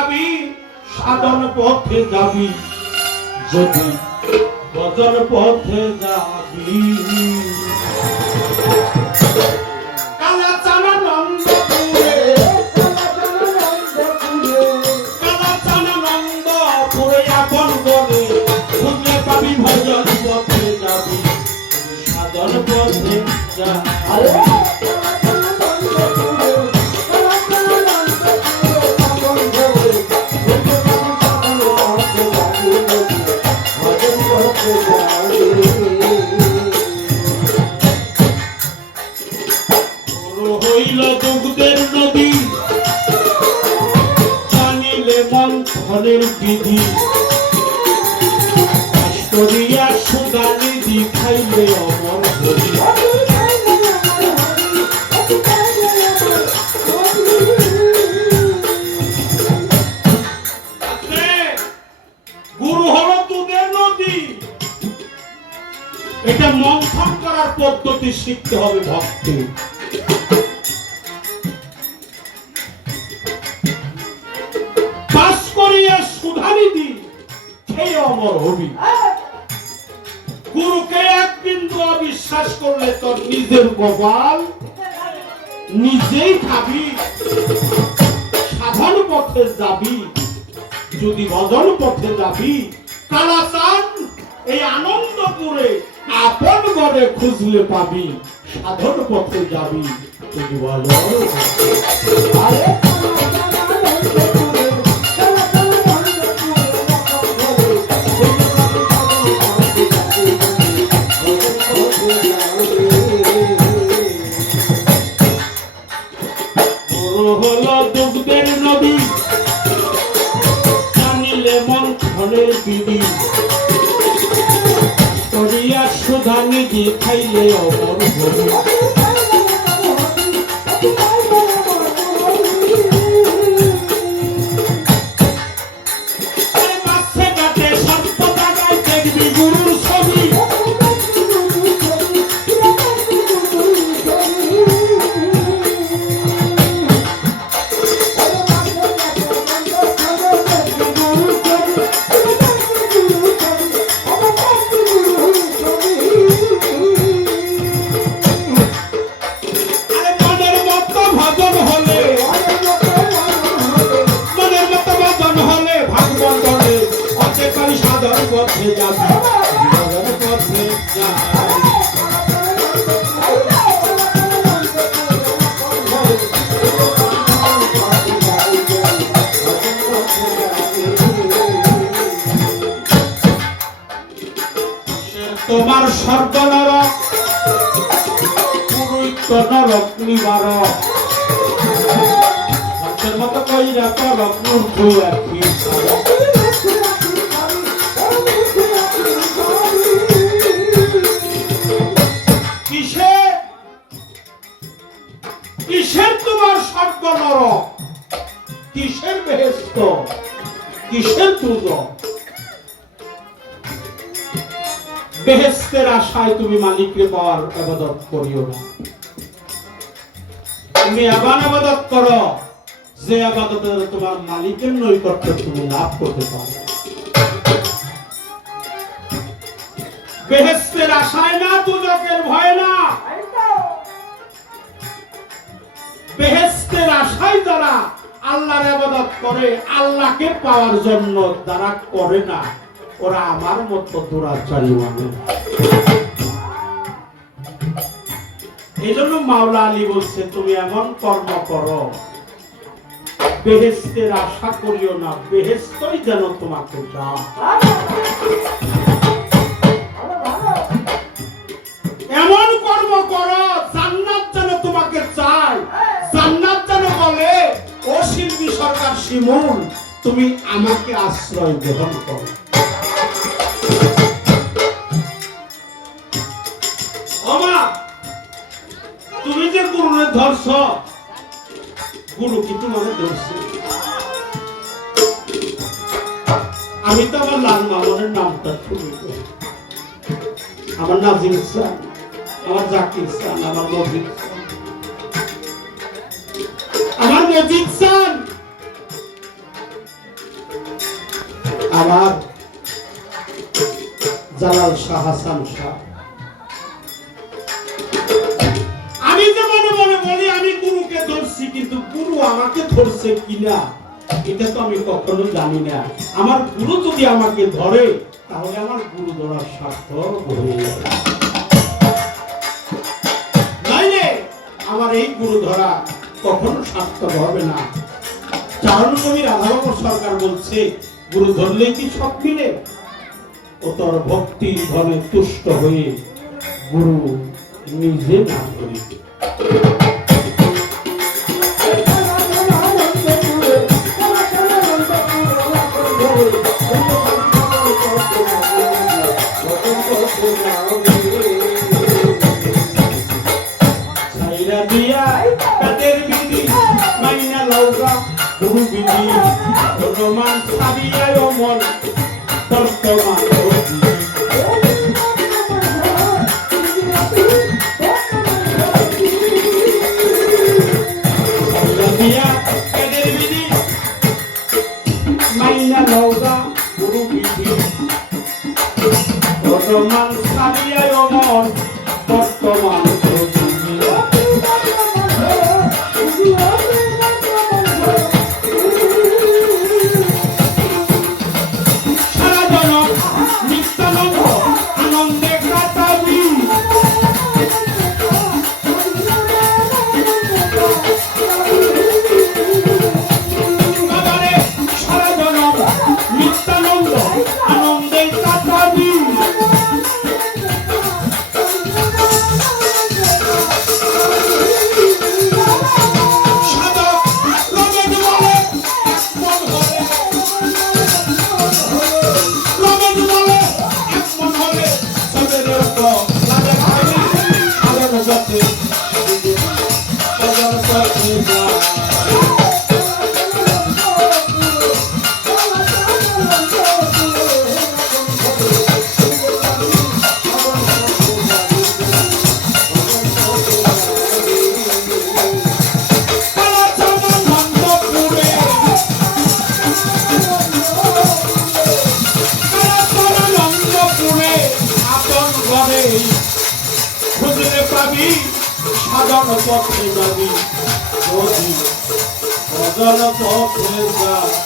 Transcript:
পাবি সাধন পথে যাবি যদি ভজন পথে যাবি কালাচানানন্দপুরে আপন বলে খুঁজলে পাবি ভজন পথে যাবি সাধন পথে যাবি হইল দুগ্ধের নদী জানিলে মন্থনের বিধি করিয়া সুদানি দি খাইলে অমর হরি গুরু হল দুধের নদী এটা মন্থন করার পদ্ধতি শিখতে হবে ভক্তি পাস করিয়া সুধানি দি খেয়ে অমর হবি গুরুকে এক বিন্দু অবিশ্বাস করলে তোর নিজের কপাল নিজেই খাবি সাধন পথে যাবি যদি ভজন পথে যাবি কালাচান এই আনন্দপুরে আপন ঘরে খুঁজলে পাবি সাধন পথে যাবি যদি ভজন হলো দুগ্ধের নদী জানিলে মন্থনের বিধি করিয়া সুধা নিজে খাইলে অমর হরি গুরুর ছবি পথে যাবি ভজন পথে যাবি তোমার স্বর্গ নরক পুরুত্ব নরক নিবারক ভক্তের মতো কইরা তরক মূর্খ একই কিসের তোমার স্বর্গ নরক কিসের বেহেশত কিসের দুর্যোগ বেহেশতের আশায় তুমি মালিককে পাওয়ার ইবাদত করিও না তুমি এমন ইবাদত করো যে ইবাদতে তোমার মালিকের নৈকট্য তুমি লাভ করতে পারো বেহেশতের আশায় না দুর্যোগের ভয় না বেহেশতের আশায় যারা আল্লাহর ইবাদত করে আল্লাহকে পাওয়ার জন্য যারা করে না ওরা আমার মতো দুরাচারী মানুষ এই জন্য মাওলা আলী বলছে তুমি এমন কর্ম করো বেহেশতের আশা করিও না বেহেশতই যেন তোমাকে চায় এমন কর্ম করো জান্নাত যেন তোমাকে চায় জান্নাত যেন বলে ও শিল্পী সরকার শিমুল তুমি আমাকে আশ্রয় গ্রহণ করো তুমি যে গুরুরে ধরছ গুরু কি তোমাকে ধরছে আমি তো আমার লাল মামনের নামটা শুনি আমার নাজিম ইসলাম আমার জাকির ইসলাম আমার মজিদ আমার জালাল শাহ হাসান শাহ, আমি যে মনে মনে বলি আমি গুরুকে ধরছি, কিন্তু গুরু আমাকে ধরছে কিনা এটা তো আমি কখনো জানি না। আমার গুরু যদি আমাকে ধরে তাহলে আমার গুরু ধরার সার্থক হয়ে যাবে, নাইলে আমার এই গুরু ধরা কখনো সার্থক হবে না। চারণ কবি রাধাবাবু সরকার বলছে, গুরু ধরলে কি সব মিলে? ও তোর ভক্তির ধনে তুষ্ট হয়ে গুরু নিজে না ধরি। ছাইরা দিয়া কাদের বিধি মাইনা লওগা গুরু বিধি, রোমান সাবিয়ায় মন বর্তমান মাইনা লওগা গুরু বিধি, রোমান সাবিয়ায় মন বর্তমান খুঁজলে পাবি, সাধন পথে যাবি, ভজন পথে যাবি।